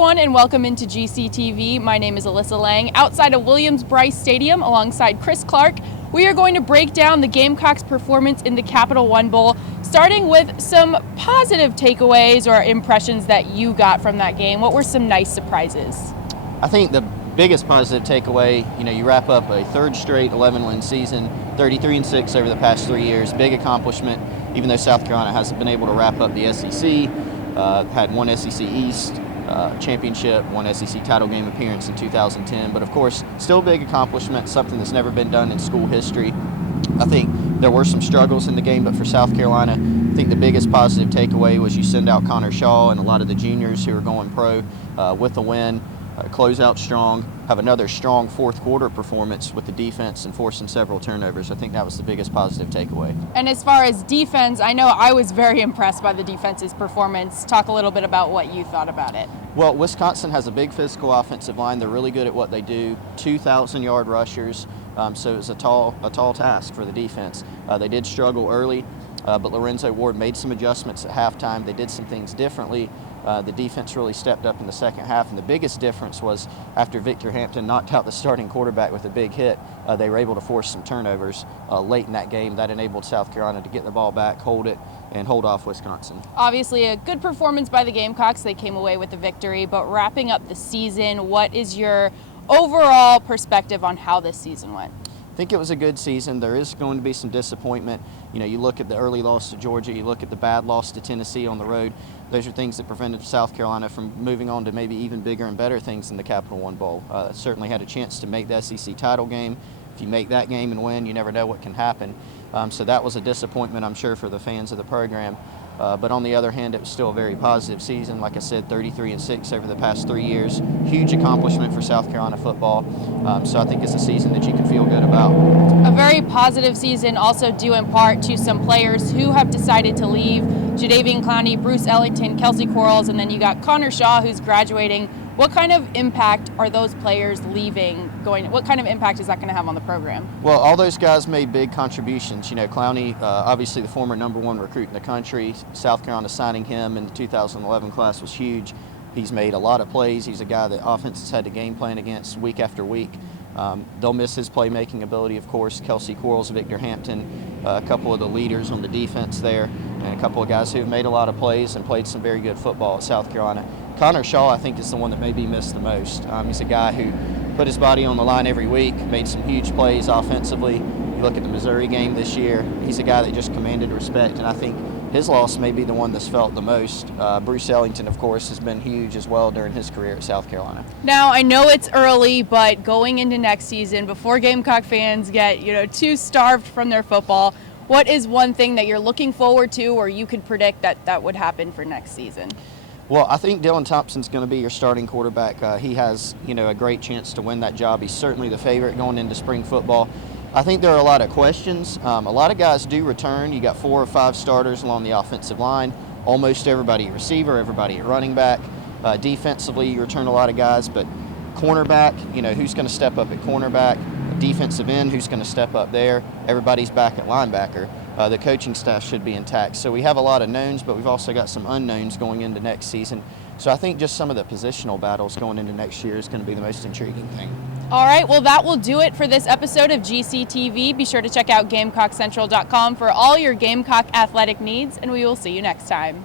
everyone, and welcome into GCTV. My name is Alyssa Lang. Outside of Williams-Brice Stadium, alongside Chris Clark, we are going to break down the Gamecocks' performance in the Capital One Bowl, starting with some positive takeaways or impressions that you got from that game. What were some nice surprises? I think the biggest positive takeaway, you wrap up a third straight 11-win season, 33-6 over the past 3 years. Big accomplishment, even though South Carolina hasn't been able to wrap up the SEC. Had one SEC East championship, one SEC title game appearance in 2010, but of course, still a big accomplishment, something that's never been done in school history. I think there were some struggles in the game, but for South Carolina, I think the biggest positive takeaway was you send out Connor Shaw and a lot of the juniors who are going pro with a win. Close out strong, have another strong fourth quarter performance with the defense and forcing several turnovers. I think that was the biggest positive takeaway. And as far as defense, I know I was very impressed by the defense's performance. Talk a little bit about what you thought about it. Well, Wisconsin has a big physical offensive line. They're really good at what they do. 2,000-yard rushers, so it was a tall task for the defense. They did struggle early, but Lorenzo Ward made some adjustments at halftime. They did some things differently. The defense really stepped up in the second half, and the biggest difference was after Victor Hampton knocked out the starting quarterback with a big hit, they were able to force some turnovers late in that game. That enabled South Carolina to get the ball back, hold it, and hold off Wisconsin. Obviously a good performance by the Gamecocks. They came away with the victory, but wrapping up the season, what is your overall perspective on how this season went? I think it was a good season. There is going to be some disappointment. You look at the early loss to Georgia, you look at the bad loss to Tennessee on the road. Those are things that prevented South Carolina from moving on to maybe even bigger and better things in the Capital One Bowl. Certainly had a chance to make the SEC title game. If you make that game and win, you never know what can happen. So that was a disappointment, I'm sure, for the fans of the program. But on the other hand, it was still a very positive season. Like I said, 33-6 over the past 3 years. Huge accomplishment for South Carolina football. So I think it's a season that you can feel good about. A very positive season, also due in part to some players who have decided to leave. Jadeveon Clowney, Bruce Ellington, Kelsey Quarles, and then you got Connor Shaw, who's graduating. What kind of impact are those players leaving going? What kind of impact is that going to have on the program? Well, all those guys made big contributions. Clowney, obviously the former #1 recruit in the country. South Carolina signing him in the 2011 class was huge. He's made a lot of plays. He's a guy that offenses had to game plan against week after week. They'll miss his playmaking ability, of course. Kelsey Quarles, Victor Hampton, a couple of the leaders on the defense there, and a couple of guys who have made a lot of plays and played some very good football at South Carolina. Connor Shaw, I think, is the one that maybe missed the most. He's a guy who put his body on the line every week, made some huge plays offensively. You look at the Missouri game this year, he's a guy that just commanded respect, and I think his loss may be the one that's felt the most. Bruce Ellington, of course, has been huge as well during his career at South Carolina. Now, I know it's early, but going into next season, before Gamecock fans get, too starved from their football, what is one thing that you're looking forward to or you could predict that would happen for next season? Well, I think Dylan Thompson's going to be your starting quarterback. He has, a great chance to win that job. He's certainly the favorite going into spring football. I think there are a lot of questions. A lot of guys do return. You got 4 or 5 starters along the offensive line. Almost everybody at receiver, everybody at running back. Defensively, you return a lot of guys, but cornerback, who's going to step up at cornerback? Defensive end, who's going to step up there? Everybody's back at linebacker. The coaching staff should be intact. So we have a lot of knowns, but we've also got some unknowns going into next season. So I think just some of the positional battles going into next year is going to be the most intriguing thing. All right, well, that will do it for this episode of GCTV. Be sure to check out GamecockCentral.com for all your Gamecock athletic needs, and we will see you next time.